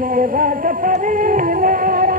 मेरा परिवारा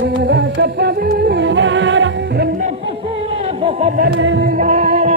मेरा परिवारा रन्ना पसेरा को खबरियारा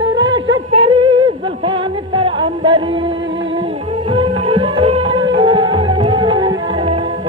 मेरा शफरी जुल्फान तर अंबरी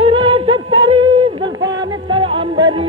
मेरा शफरी जुल्फान तर अंबरी